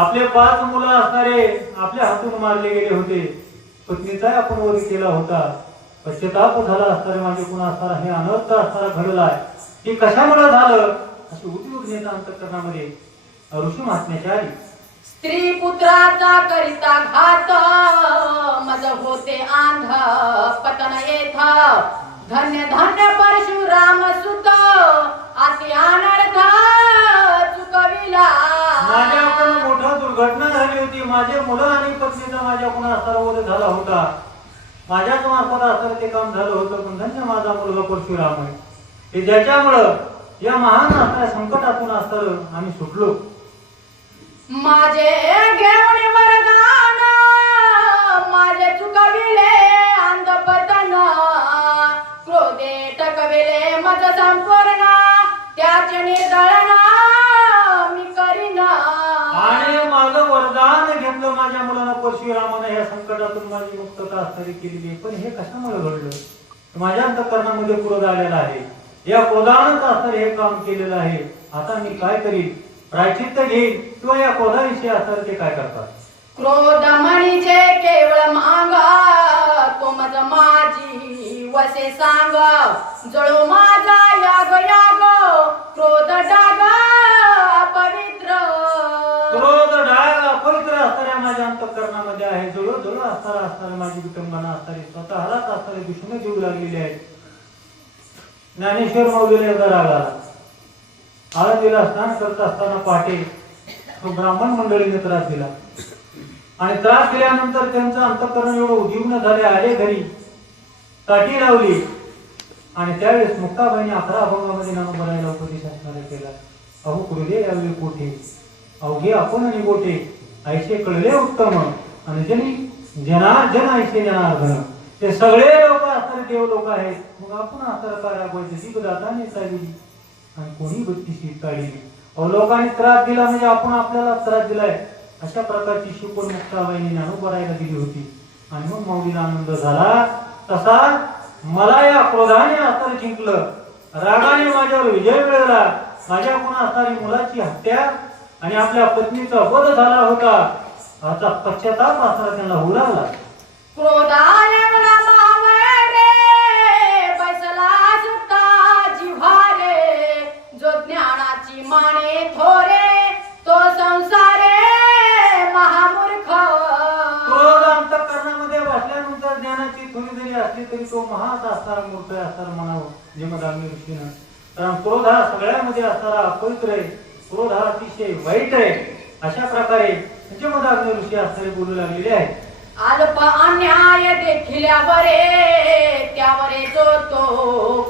आपले पाच मुलं असणारे आपल्या हातून मारले गेले होते. पत्नीचाही आपण वरी केला होता. पश्चाताप झाला असणारे माझे गुण असणारा हे अनर्थ असणारा घडला आहे हे कशामुळे झालं? अशी उद्योग नेता अंतकरणामध्ये ऋषी महात्म्याची आली स्त्री पुत्राचा करिता घात मज होते आंध पतन येथ. धन्य धन्य परशुराम सुत. अति अनर्थ चुकविला. माझ्याकडून मोठा दुर्घटना झाली होती. माझे मुलं आणि पत्नीचा माझ्याकडून झाला होता. माझ्याच मार्फत असणारं ते काम झालं होतं. पण धन्य माझा मुलगा परशुराम आहे. ज्याच्यामुळं या महान असणाऱ्या संकटातून असणारं आम्ही सुटलो. माझे घेऊन वरदान माझे चुकविले अंधपतन क्रोधे टकविले मज संपूर्ण. त्याचे निर्दळन मी करीन आणि माझं वरदान घेतलं माझ्या मुलांना परशुरामानं या संकटातून माझी मुक्तता आहे. पण हे कशामुळे घडलं? माझ्या अंतकरणामध्ये क्रोध आलेला आहे. या क्रोधानंच हे काम केलेलं आहे. आता मी काय करीन प्रायचित्त घेईन किंवा या क्रोधाविषयी असणारे ते काय करतात? क्रोध केवळ मांग तो मज माझी वसे सांग. जळू माझा अंतकरणामध्ये आहे. जवळजवळ असताना असताना माझी विटंबना असणारी स्वतःलाच असणारे दुश्मन जीव लागलेले आहेत ज्ञानेश्वर माऊलीला एकदा राग आला आळंदीला स्नान करत असताना पहाटे तो ब्राह्मण मंडळीने त्रास दिला. आणि त्रास दिल्यानंतर त्यांचं अंतकरण एवढं उद्युग्न झाले आले घरी. ताटी लावली. आणि त्यावेळेस मुक्ताबाईने अकरा अभंगामध्ये नाम बनायला उपदेश असणारा केला. अहो कृदे यावेळी कोठे? अवघे आपण आणि कोठे ऐसे कळले उत्तम. आणि जनी जना जन ऐसे जनार्दन ते सगळे लोक असणारे देव लोक आहेत. मग आपण असणारा काय राबवायचं दिगदाताने चालली आणि कोणी बत्तीशी काढली अहो लोकांनी त्रास दिला म्हणजे आपण आपल्याला त्रास दिलाय. अशा प्रकारची शिकवण मुक्ताबाईने ज्ञानोबरायला दिली होती. आणि मग माऊलीला आनंद झाला. तसा मला या क्रोधाने असर जिंकलं. रागाने माझ्यावर विजय मिळवला. माझ्या कोणा असणारी मुलाची हत्या आणि आपल्या पत्नीचा वध झाला होता. आता पश्चाताप असणारा त्यांना होऊ लागला. जो तरी तो महात असणारा मूर्त असणारा म्हणावं जमदाग्नी ऋषीनं. कारण क्रोध हा सगळ्यामध्ये असणारा अपवित्र आहे. क्रोध हा अतिशय वाईट आहे. अशा प्रकारे जमदाग्नी ऋषी असणारे बोलू लागलेले आहेत. अल्प अन्याय देखिल्यावरे त्यावरे जो तो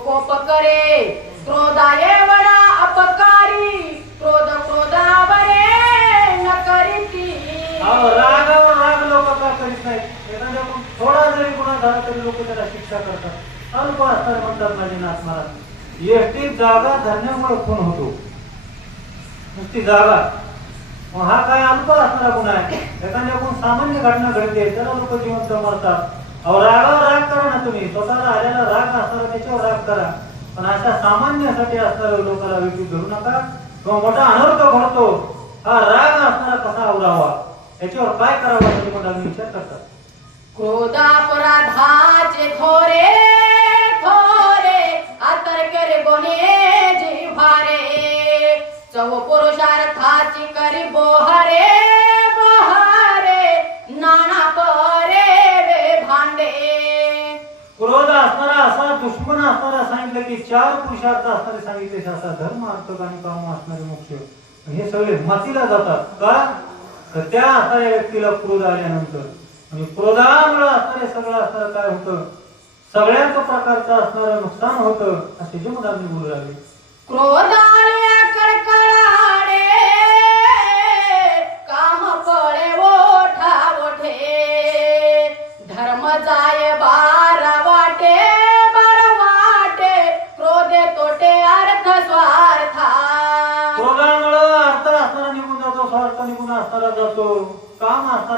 कोप करे. क्रोधाय वडा अपकारी क्रोध क्रोधावरे न करीती अहो, रागावर राग लोक का करीत नाहीत? थोडा जरी गुन्हा झाला तरी लोक त्याला शिक्षा करतात. अल्प असणार म्हणतात माझे नाथ महाराज एसटी जागा धरण्यामुळे खून होतो. नुसती जागा. मग हा काय अल्प असणारा गुन्हा आहे? एखाद्याकडून सामान्य घटना घडते त्याला लोक जिवंत मरतात अहो रागावर राग करा ना तुम्ही. स्वतःला आलेला राग असणारा त्याच्यावर राग करा. पण अशा सामान्यासाठी असणाऱ्या लोकांना वेगळी धरू नका. किंवा मोठा अनर्थ घडतो हा राग असणारा कसा आवरावा याच्यावर काय करावा तुम्ही तुम्हाला विचार करतात क्रोधापराधाचे थोरे थोरे आतर्करे गोने जिव्हारे चव पुरुषार्थाची करी बोहरे बोहरे नाना परे वे भांडे. क्रोध असणारा असा दुश्मन असणारा सांगितलं की चार पुरुषार्थ असणारे सांगितले असा धर्म अर्थ आणि काम असणारे मोक्ष. हे सगळे मातीला जातात. का? तर त्या असणाऱ्या व्यक्तीला क्रोध आल्यानंतर. आणि क्रोधामुळे असणारे सगळं असणारं काय होतं? सगळ्याच प्रकारचं असणारं नुकसान होतं असे जे मला बोलू लागले. क्रोधाल्या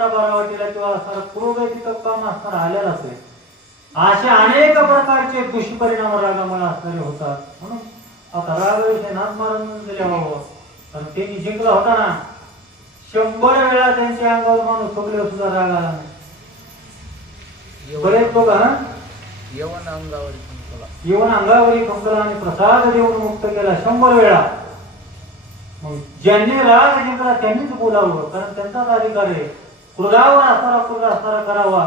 असणारा बारा वाटीला किंवा असणारा तिथं काम असणारा आलेलाच आहे असे अनेक प्रकारचे दुष्परिणाम रागामुळे असणारे होतात. म्हणून आता रागाविषयी नाच मारून दिले बाबा. पण त्यांनी जिंकला होता ना. शंभर वेळा त्यांच्या अंगावर माणूस थोकले सुद्धा राग आला नाही. बरेच लोक यवन अंगावर येऊन अंगावरी कंकला आणि प्रसाद देऊन मुक्त केला शंभर वेळा. मग ज्यांनी राग जिंकला त्यांनीच बोलावं कारण त्यांचाच अधिकार आहे. क्रोधावर असणारा क्रोध असणारा करावा.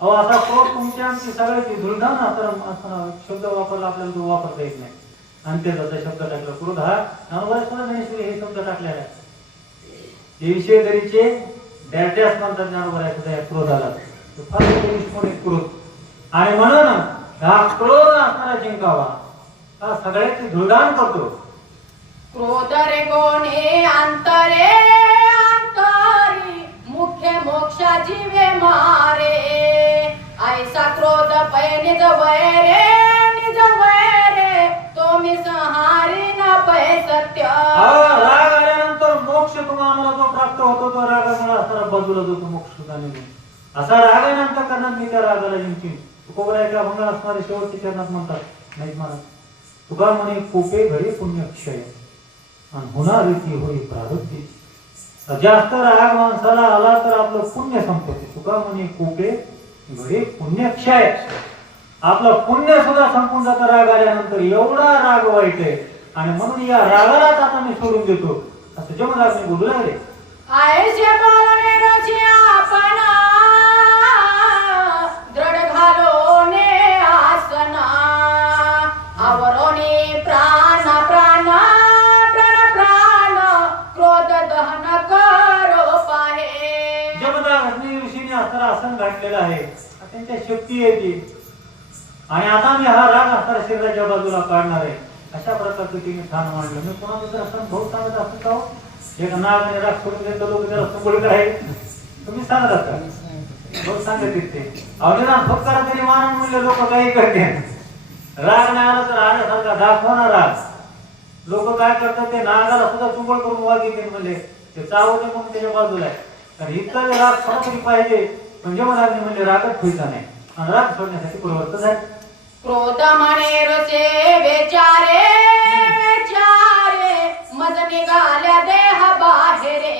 अहो असा क्रोध तुमच्या आमची सगळ्याची धुळधान असणारा असणारा शब्द वापरला आपल्याला तो वापरता येत नाही. आणि त्याचा शब्द टाकला क्रोध हा ज्ञानोबा ज्ञानेश्वरी हे शब्द टाकलेला आहे. विषय तरीचे डॅड्यास म्हणतात ज्ञानोबा या क्रोधाला. फार क्रोध. आणि म्हणून हा क्रोध असणारा जिंकावा. हा सगळ्याची धुळधान करतो. क्रोध रे गोणे अंतरे अंतर हे मोक्षा जीवे मारे. ऐसा क्रोध पै निज वैरे निज वैरे तो मी संहारी न पै सत्य. हा मोक्ष तुम्हाला आम्हाला जो प्राप्त होतो तो रागामुळे असणारा बाजूला जो तो मोक्ष सुद्धा निघून असा राग आहे नंतर करणार मी त्या रागाला जिंकीन तुकोबरायच्या अभंग असणारे शेवटचे चरणात म्हणतात नाही महाराज तुका म्हणे कोपे घडे पुण्यक्षय. आणि होणार रीती होई प्रारब्धी. जास्त राग माणसाला आला तर आपलं पुण्य संपते तुका म्हणे कोपे म्हणजे पुण्यक्षय आपलं पुण्य सुद्धा संपून जातं राग आल्यानंतर. एवढा राग वाईट आहे. आणि म्हणून या रागालाच आता मी सोडून देतो. असं जमदार मी बोलू लागले आपण आहे. त्यांच्या शक्ती येते आणि आता मी हा राग आता शरीराच्या बाजूला काढणार आहे. अशा प्रकारचं तिने ठाण मांडलं. मी कोणाचं जर असं भाऊ सांगत असतो का हो? एक नाग राग सोडून देतो लोक जर असं बोलत आहे तुम्ही सांगत असता. भाऊ सांगत येते ते. फक्त करा तरी मानून मूल्य लोक काही करते राग नाही आला तर आल्यासारखा दाखवणार राग. लोक काय करतात ते नागाला सुद्धा चुंबळ करून वागिते म्हणले. ते चावते म्हणून त्याच्या बाजूला आहे. तर इतका राग थोडा पाहिजे म्हणजे मला म्हणले रागच ठेवायचा नाही. आणि राग सोडण्यासाठी प्रवर्तन आहे क्रोध म्हणे रसे बेचारे बेचारे मज निघाल्या देह बाहेरे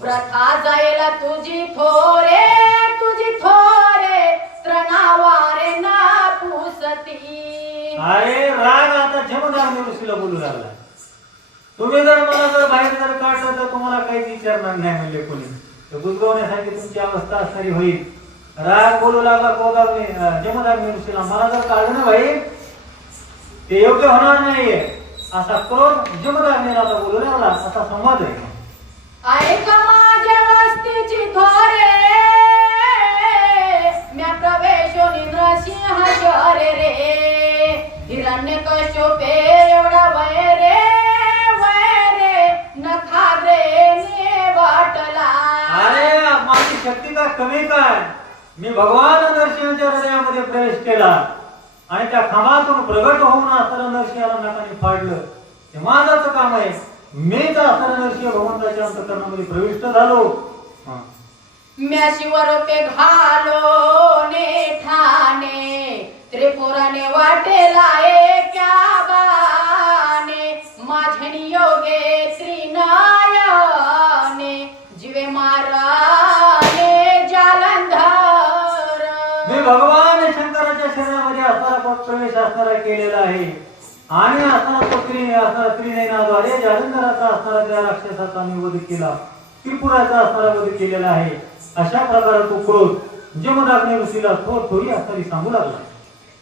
व्रथा जाईल तुझी थोरे तुझी थोरे त्रणावारे ना पुसती. अरे राग आता जमदार ऋषीला बोलू लागला. तुम्ही जर मला जर बाहेर जर काढलं तर तुम्हाला काहीच विचारणार नाही म्हणले कोणी. तर बुजगवण्यासाठी तुमची अवस्था असणारी होईल. राग बोलू लागला कोदावने जमदार ऋषीला मला जर काढलं ना भाई ते योग्य होणार नाहीये. असा क्रोध जमदार आता बोलू लागला. असा संवाद आहे. ऐक माझ्या वस्तीची थोरे म्या प्रवेशोनी नरसिंह शहरे रे हिरण्य कशोपे एवढा वय रे शक्ती काय कमी काय मी भगवान नरसिंहाच्या हृदयामध्ये प्रवेश केला. आणि त्या खांबातून प्रगट होऊन असताना नरसिंहाला नाकाने फाडलं. ते माझाच काम आहे. मीच असताना नरसिंह भगवंताच्या अंतकरणामध्ये प्रविष्ट झालो. हा. म्या शिवरूपे घालो ने ठाणे त्रिपुराने वाटेला क्या बाने. माझ्यानी मी भगवान शंकराच्या शरीरामध्ये असणारा प्रवेश असणारा केलेला आहे. आणि असणारा तो त्रि असणारा त्रिनयनाद्वारे जालंधराचा असणारा त्या राक्षसाचा मी वध केला. त्रिपुराचा असणारा वध केलेला आहे. अशा प्रकारे तो क्रोध जमदाग्नी ऋषीला थोर थोडी असणारी सांगू लागला.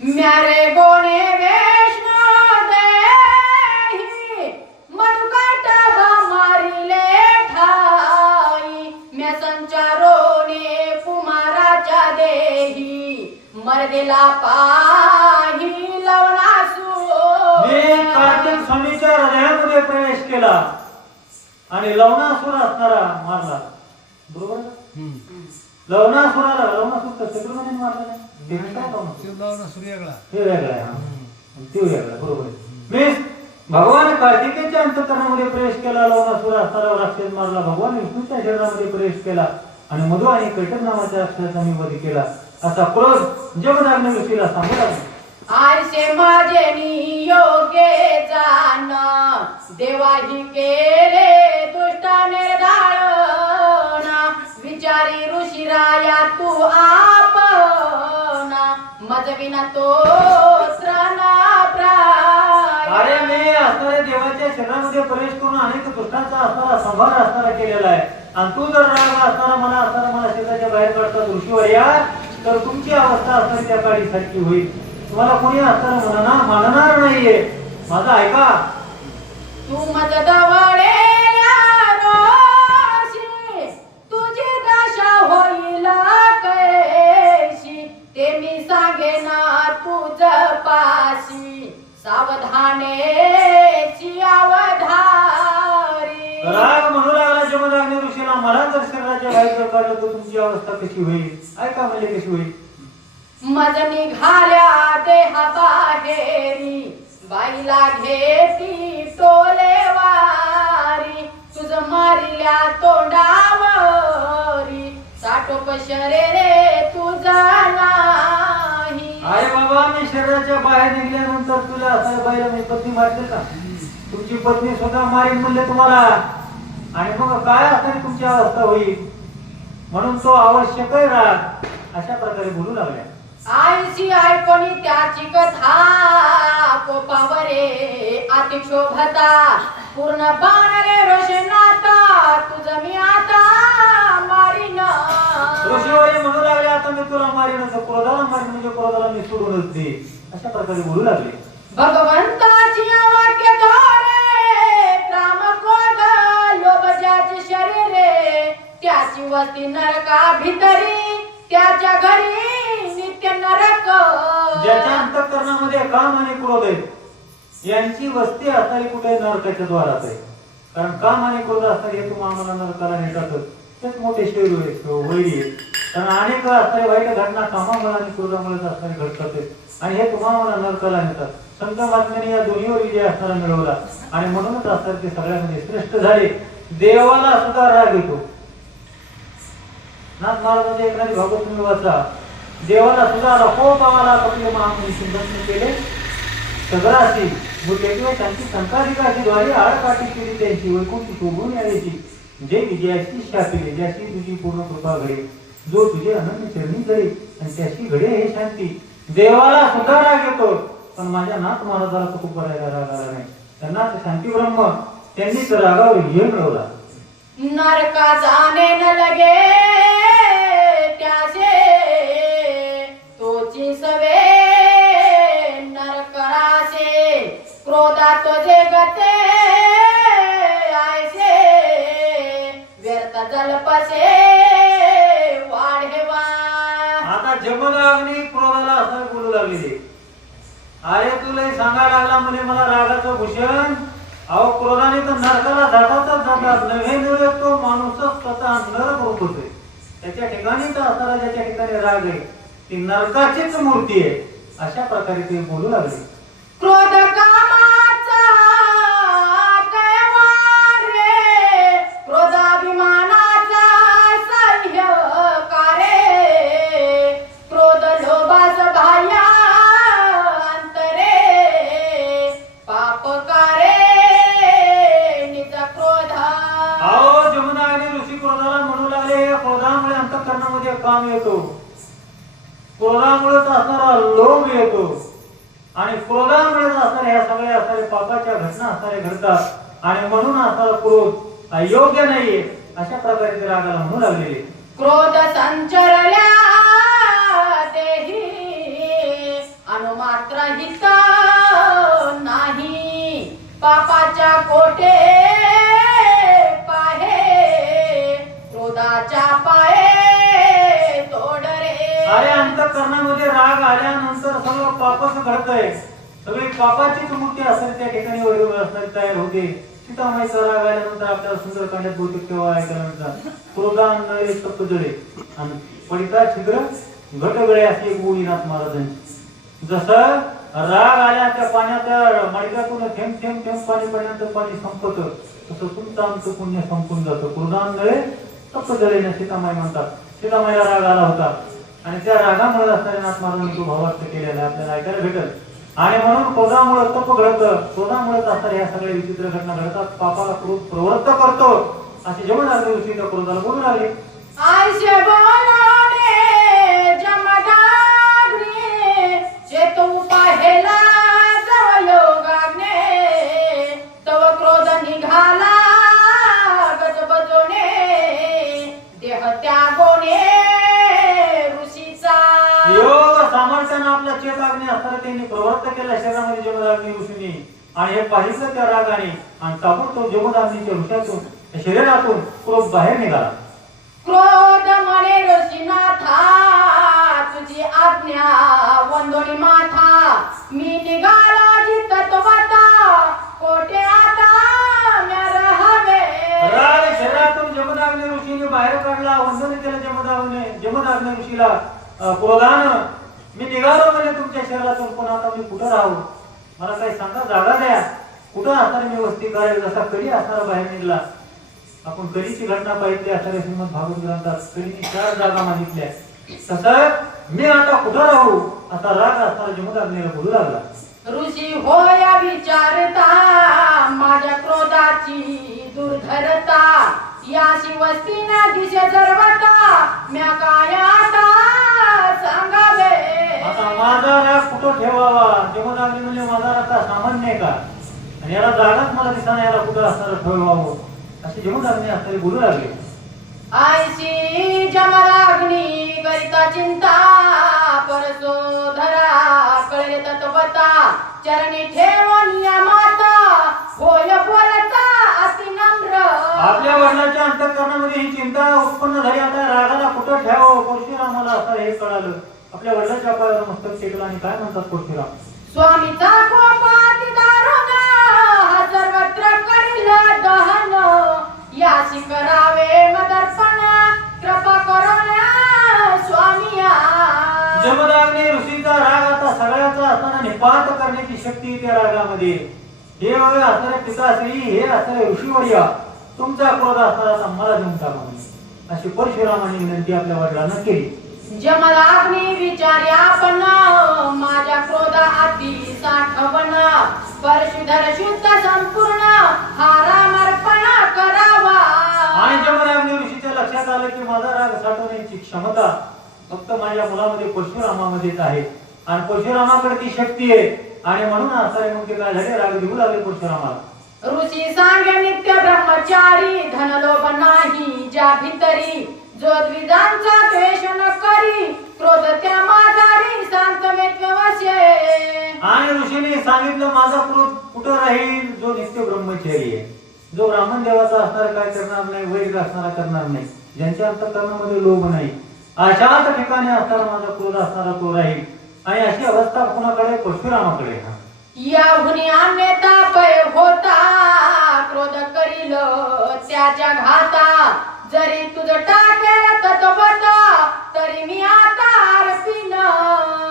म्यारे गोणे वैष्णो मर्देला पाही लवणासू मी कार्तिक स्वामीच्या हृदयामध्ये प्रवेश केला आणि लवणासुर असणारा मारला बरोबर? लवणासुराला लवणासुर तर शत्रुघ्नाने मारला नाही ते काय लवणासुर? सूर्यगळा हे वेगळं आहे हा. आणि ते वेगळं बरोबर. मी भगवान कार्तिकेच्या अंतकरणामध्ये प्रवेश केला लवणासुर असणारा राक्षस मारला भगवान विष्णूच्या शरीरामध्ये प्रवेश केला आणि मधु आणि कैटक नावाच्या राक्षसाचा मी वध केला असा क्रोध जमदाग्न ऋषीला सांगू लागला आयसे माझे नियोगे जाण देवाही केले दुष्ट निर्धारण. विचारी ऋषिराया तू आपण मजविना तो अरे मी असणाऱ्या देवाच्या शरीरामध्ये प्रवेश करून अनेक दुष्टांचा असणारा संभार असणारा केलेला आहे. आणि तू जर राग असणारा मला असणारा मला शरीराच्या बाहेर काढतात ऋषीवर या. तर तुमची अवस्था असणारी त्या काळी सारखी होईल. तुम्हाला कोणी असणारा म्हणणार मानणार नाहीये. माझा ऐका. तू रोशी तुझी दशा होईल कैशी ते मी सांगेन तुझ पाशी सावधानेची अवधारी. राग म्हणू लागला जमदाग्नी ऋषीला मला जर शरीराच्या बाहेर जर काढलं तर तुमची अवस्था कशी होईल? ऐका म्हणजे कशी होईल? मज निघाल्या देहा बाहेरी बाईला घेती टोले वारी तुझ मारिल्या तोंडावरी साठोप शरीरे तुझा नाही. अरे बाबा मी शरीराच्या बाहेर निघल्यानंतर तुला असं बाहेर मी पत्नी मारली का? तुमची पत्नी स्वतः मारीन म्हणले तुम्हाला. आणि मग काय असणार तुमची अवस्था होईल? म्हणून तो आवश्यक आहे राग अशा प्रकारे बोलू लागल्या. आईची ऐकोनी त्याची कथा कोपावरे अतिक्षोभता पूर्ण बाणरे रोशनाता तुझ मी आता मारीन. ऋषीवारी म्हणू लागले आता मी तुला मारीन असं क्रोधाला मारीन म्हणजे क्रोधाला मी सोडूनच दे. अशा प्रकारे बोलू लागले. भगवंताची वाक्य धोरे ज्याचे शरीरे त्याची वस्ती नरका भितरी त्याच्या घरी नित्य नरक. ज्याच्या अंतकरणामध्ये काम आणि क्रोध आहे यांची वस्ती असणारी कुठे नरकाच्या द्वारात आहे. कारण काम आणि क्रोध असणारे हे तुम्हाला आम्हाला नरकाला नेतातच. तेच मोठे शरीर वैरी कारण अनेक असणारे वाईट घटना कामामुळे आणि क्रोधामुळे असणारे घडतात आणि हे तुम्हाला नरकाला नेतात. संत महात्म्याने या दोन्हीवर विजय असणारा मिळवला. आणि म्हणूनच असतात ते सगळ्यामध्ये श्रेष्ठ झाले. देवाला सुद्धा राग येतो. नाथ महाराजांचे एखादी भागवत तुम्ही वाचा. देवाला सुद्धा रखो पावाला कपिल महामुनी सिद्धांत केले. सगळाशी मुठेकिंवा त्यांची संकाधिकाची द्वारे आळकाठी केली त्यांची. वैकुंठी शोभून यायची. जे विजयाची शापिले ज्याची तुझी पूर्ण कृपा घडे जो तुझे अनन्य चरणी घडे आणि त्याची घडे हे शांती. देवाला सुद्धा राग येतो. पण माझ्या नाथ महाराजाला तो खूप करायला राग आला नाही. त्यांना शांती ब्रह्म त्यांनी तर रागावर विजय मिळवला नरका जाने न लगे त्याचे तोची सवे नरकरासे क्रोधात जे गते आयसे व्यर्थ जलपसे वाढेवा. आता जमदाग्नी क्रोधाला असं बोलू लागलेले. अरे तुला हे सांगायला लागला म्हणे मला रागाचं भूषण. अहो क्रोधाने तर नरकाला जातातच जातात नव्हे नव्हे तो माणूसच स्वतः नरक होत होते. त्याच्या ठिकाणी तर आता ज्याच्या ठिकाणी राग आहे. ती नरकाचीच मूर्ती आहे. अशा प्रकारे ते बोलू लागले. रागाला म्हणू लागलेले क्रोध संचरल्या देही अनुमात्र हित नाही. पापाच्या कोटे पाहे क्रोधाच्या पाये तोडरे अरे अंतकरणामध्ये राग आल्यानंतर सगळं पापच घडतंय. सगळी पापाचीच मूर्ती असणारी त्या ठिकाणी वैभव असणारी तयार होते. सीतामाईचा राग आल्यानंतर आपल्याला सुंदरकांडात बहुतेक तेव्हा ऐकायला मिळतात क्रोधान सप्त जळे आणि पडिता छिद्र घटगळे अशी एक बोली महाराजांची. जसं राग आल्या त्या पाण्याच्या मडक्यातून थेंब थेंब थेंब पाणी पडल्यानंतर पाणी संपत तसं तुमचं आमचं पुण्य संपून जातं. क्रोधांमुळे सप्त जळेने सीतामाई म्हणतात. सीतामाईला राग आला होता. आणि त्या रागामुळे असणाऱ्या नाथ महाराजांनी तो भाव व्यक्त केलेला आपल्याला ऐकायला भेटल. आणि म्हणून क्रोधामुळे तप घडतं. कोणामुळे असतात ह्या सगळ्या विचित्र घटना घडतात. पापाला क्रोध प्रवृत्त करतो. असे जेवण लागले ऋषी त्या क्रोधाला बोलू लागले. असताना त्यांनी प्रवृत्त केला शरीरामध्ये जमदाग्नी ऋषीने आणि हे पाहिलं त्या रागाने आणि ताबडतोब जमदाग्नीच्या ऋषातून शरीरातून क्रोध बाहेर निघाला. क्रोध मने ऋषीनाथा तुझी आज्ञा वंदोनी माथा. मी निघाला जित तोबता कोठे आता? रहावे. राग शरीरातून जमदाग्नी ऋषीने बाहेर काढला वंदन केलं जमदाग्नी जमदाग्नी ऋषीला. क्रोधानं मी निघालो म्हणजे तुमच्या शहरातून. पण आता मी कुठं राहू? मला काही सांगा जागा द्या. कुठं असणार मी वस्ती करावी? जसा कधी असणार बाहेर निघला. आपण कधीची घटना पाहिली असणाऱ्या श्रीमंत भागवत ग्रंथात कधीची चार जागा मागितल्या तसं मी आता कुठं राहू? आता राग असणारा जमदाग्नीला बोलू लागला. ऋषी होया विचारता माझ्या क्रोधाची दुर्धरता. या वस्ती ना दिशे सर्वता म्या काय आता सांगावे. आता माझा राग कुठं ठेवावा? जमदाग्नी म्हणजे माझा राग सामान्य आहे का? आणि याला जागाच मला दिसणार याला कुठं असणार ठेवावं असे असणारे बोलू लागले. आयशी जमराग्नी करिता चिंता परसो धरा कळले तत्वता चरणी ठेवून या माता होय नम्र आपल्या वडिलांच्या अंतकरणामध्ये ही चिंता उत्पन्न झाली. आता रागाला कुठं ठेवावं? परशुरामाला असं हे कळालं. आपल्या वडिलांच्या पायावर मस्तक टेकलं आणि काय म्हणतात परशुराम स्वामीचा कोपाती दारुण सर्वत्र करील दहन. याशी करावे मदर्पण कृपा करून स्वामिया जमदाग्नी ऋषीचा राग आता सगळ्याचा असताना निपात करण्याची शक्ती त्या रागामध्ये. हे वगैरे असणारे पिताश्री हे असणारे ऋषीवर्य. तुमचा क्रोध असताना आता मला देऊन टाका. अशी परशुरामाने विनंती आपल्या वडिलांना केली. जमलाग्नी विचार्या पण माझ्या क्रोधा आधी साठवण. परशुधर शुद्ध संपूर्ण हारामर्पण करावा. आणि जमदाग्नी ऋषीच्या लक्षात आलं की माझा राग साठवण्याची क्षमता फक्त माझ्या मुलामध्ये परशुरामामध्येच आहे. आणि परशुरामाकडे ती शक्ती आहे. आणि म्हणून असं मग ते काय झाले राग देऊ लागले परशुरामाला. ऋषी सांगे नित्य ब्रह्मचारी धनलोभ नाही ज्या भितरी जो द्विजांचा द्वेष न करी क्रोध त्या माझारी शांत वशे आणि ऋषीने सांगितलं माझा क्रोध कुठं राहील? जो नित्य ब्रह्मचारी आहे. जो ब्राह्मण देवाचा असणार काय करणार नाही वैर असणारा करणार नाही. ज्यांच्या अंतकरणामध्ये लोभ नाही. अशाच ठिकाणी असताना माझा क्रोध असणारा तो राहील. आणि अशी अवस्था कुणाकडे? परशुरामाकडे. हा. याहुनी अन्यता पै होता क्रोध करील त्याच्या घाता. जरी तुझ टाकेल तत्वता तरी मी आता आरसीन.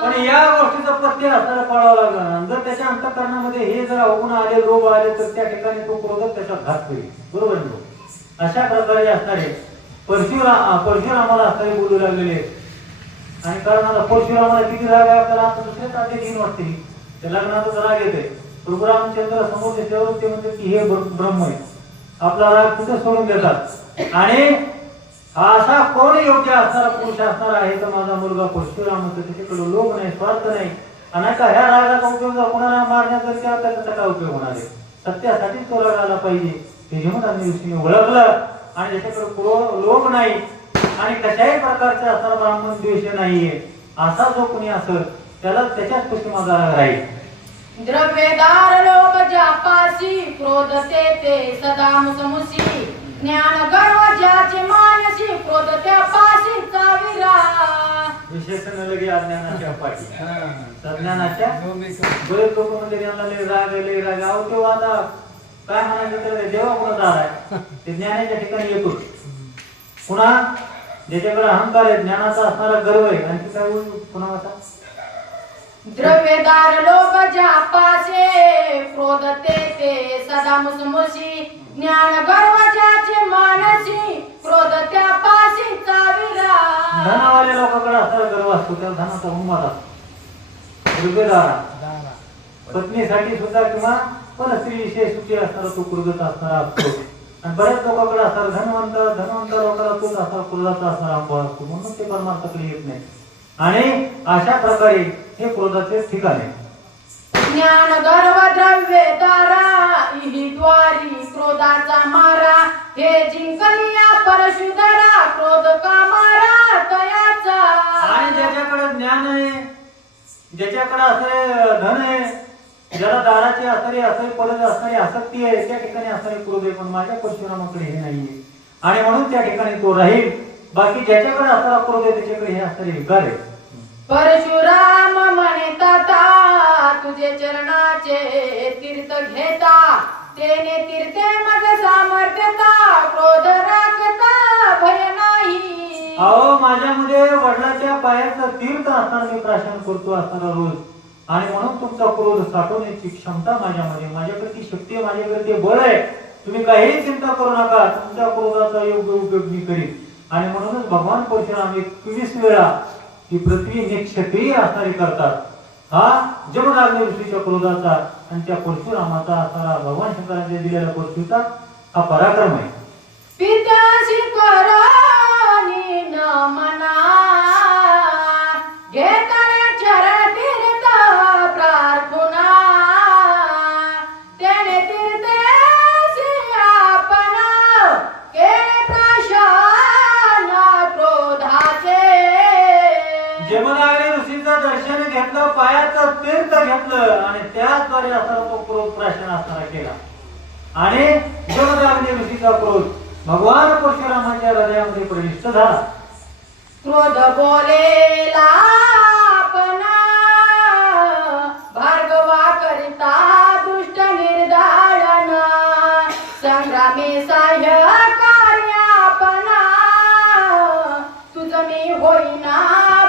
पण या गोष्टीचं पथ्य असताना पळावं लागलं जर त्याच्या अंतकरणामध्ये हे जर अवगुण आले लोभ आले तर त्या ठिकाणी तो क्रोध त्याचा घात होईल. बरोबर आहे ना? अशा प्रकारे असणारे परशुरा परशुरामाला असणारे बोलू लागलेले आणि कारण आता परशुरामाला किती राग आहे आपल्याला आता दुसऱ्याच आधी तीन वाटते लग्नाचा राग येते प्रभुरामचंद्र समोर ते म्हणते की हे ब्रह्म आहे. आपला राग कुठे सोडून देतात. आणि हा असा कोण योग्य असणारा पुरुष असणार आहे तर माझा मुलगा परशुराम होतो त्याच्याकडे लोक नाही स्वार्थ नाही. आणि का ह्या रागाचा उपयोग कोणाला मारण्याचा किंवा त्याचा काय उपयोग होणार आहे. सत्यासाठीच तो राग आला पाहिजे. ते जेव्हा त्यांनी ऋषीने ओळखलं. आणि त्याच्याकडे लोक नाही. आणि कशाही प्रकारचा असा ब्राह्मण द्वेष नाहीये. असा जो कोणी असेल त्याला त्याच्याच राग राहील. द्रव्यदार लोभ जापासी क्रोध ते ते सदा मुसमुसी. ज्ञान गर्व ज्याचे मानसी क्रोध त्या पाशी चाविरा. विशेषण लगे अज्ञानाच्या पाठी. हा. सम- बरेच लोक म्हणजे यांना लय राग लय राग आहे. अहो तेव्हा आता काय म्हणायचं तर देवा गुणदार आहे. ते ज्ञानाच्या ठिकाणी येतो. पुन्हा ज्याच्याकडे अहंकार आहे ज्ञानाचा असणारा गर्व आहे. आणखी काय पुन्हा आता? द्रव्यदार लोभ जापासे क्रोध ते ते सदा मुसमुसी. ज्ञान गर्व ज्याचे मानसी क्रोध त्या पाशी चाविरा. धनावाल्या लोकांकडे असणारा गर्व असतो त्या धनाचा उन्माद असतो. हृदयदारा पत्नीसाठी सुद्धा किंवा पण स्त्रीविषयी सुखी असणारा तो क्रोधचा असणारा असतो. आणि बऱ्याच लोकांकडे असणारा धनवंत धनवंत लोकांना तोच असणारा क्रोधाचा असणारा असतो. म्हणून ते परमार्थाकडे येत नाही. आणि अशा प्रकारे हे क्रोधाचे ठिकाण आहे. ज्ञान गर्व द्रव्य दारा इही द्वारी क्रोधाचा मारा हे जिंकलिया परशुधरा क्रोध कामारा तयाचा आणि ज्याच्याकडे ज्ञान आहे ज्याच्याकडे असणारे धन आहे ज्याला दाराची असणारी असणारी पदच असणारी आसक्ती आहे त्या ठिकाणी असणारे क्रोध आहे पण माझ्या परशुरामाकडे हे नाहीये. आणि म्हणून त्या ठिकाणी तो राहील. बाकी ज्याच्याकडे असणारा क्रोध आहे त्याच्याकडे हे असणारे विकार आहे. परशुराम म्हणता तुझे चरणाचे तीर्थ घेता. तेने तीर्थे मग सामर्थ्यता क्रोध राखता भय नाही. अहो माझ्यामध्ये वडिलाच्या पायाचं तीर्थ असताना मी प्राशन करतो असताना रोज. आणि म्हणून तुमचा क्रोध साठवण्याची क्षमता माझ्यामध्ये माझ्याकडे ती शक्ती आहे माझ्याकडे ते बळ आहे. तुम्ही काहीही चिंता करू नका. तुमच्या क्रोधाचा योग्य उपयोग मी करीन. आणि म्हणूनच भगवान परशुराम एकवीस वेळा ही पृथ्वी हे क्षत्रिय असणारे करतात हा जमदाग्नी ऋषीच्या क्रोधाचा आणि त्या परशुरामाचा असा भगवान शंकराने दिलेला परशुचा हा पराक्रम आहे. पित्याशी करानी न मना त्याद्वारे असणारा तो क्रोध प्राशन असणारा केला. आणि ऋषीचा क्रोध भगवान परशुरामाच्या हृदयामध्ये प्रविष्ट झाला. क्रोध बोलेला आपणा भार्गवा करिता दुष्ट निर्दाळन संग्रामे साह्य कार्यापणा तुझ मी होईना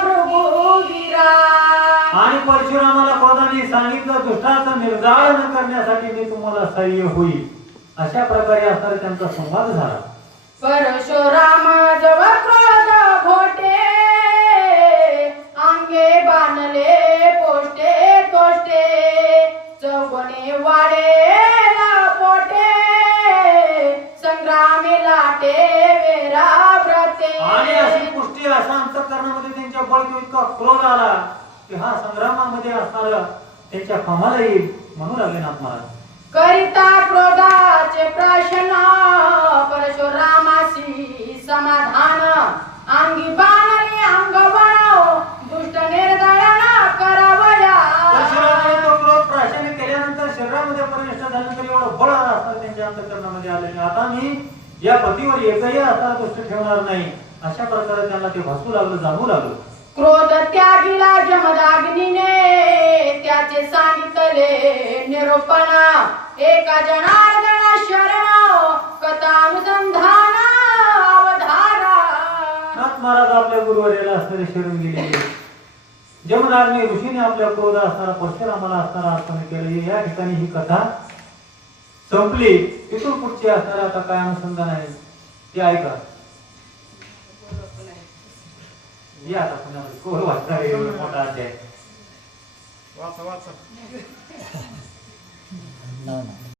भृगुवीरा आणि परशुरामाला सांगितलं दुष्टाचं निर्दाळन करण्यासाठी मी तुम्हाला सहाय्य होईल. अशा प्रकारे असणारा त्यांचा संवाद झाला. परशुराम क्रोध घोटे अंगे बांधले पोष्टे तोष्टे चौगणे वाढेला पोटे संग्रामे लाटे वेरा व्रते. आणि अशी पुष्टी अशा अंतकरणामध्ये त्यांच्या बळकी इतका क्रोध आला की हा संग्रामामध्ये असणारा त्यांच्या कामाला येईल म्हणू लागले नाथ महाराज. करिता क्रोधाचे प्रश्न परशुरामाशी समाधान अंगी बाणले अंग वळव दुष्ट निर्दयन करावया परशुरामाने तो क्रोध प्राशन केल्यानंतर शरीरामध्ये परिनिष्ठ झाल्यानंतर एवढं बळ आलं त्यांच्या अंतकरणामध्ये आले आता मी या पतीवर एकही असा दुष्ट ठेवणार नाही. अशा प्रकारे त्यांना ते भासू लागलं जाणू लागलं. क्रोध त्यागिला जमदाग्नीने त्याचे सांगितले निरूपणा. एका जनार्दन शरण कथानुसंधान अवधारा. नाथ महाराज आपल्या गुरुवार्याला असणारे शरण गेलेले जमनाग्नी ऋषीने आपल्या क्रोध असणारा परशुरामाला असणारा अर्पण केले. या ठिकाणी ही कथा संपली. तिथून पुढची असणारा आता काय अनुसंधान आहे ते ऐका. या आता पुन्हा वाचणार आहे एवढा मोठा अध्याय वाचा वाचा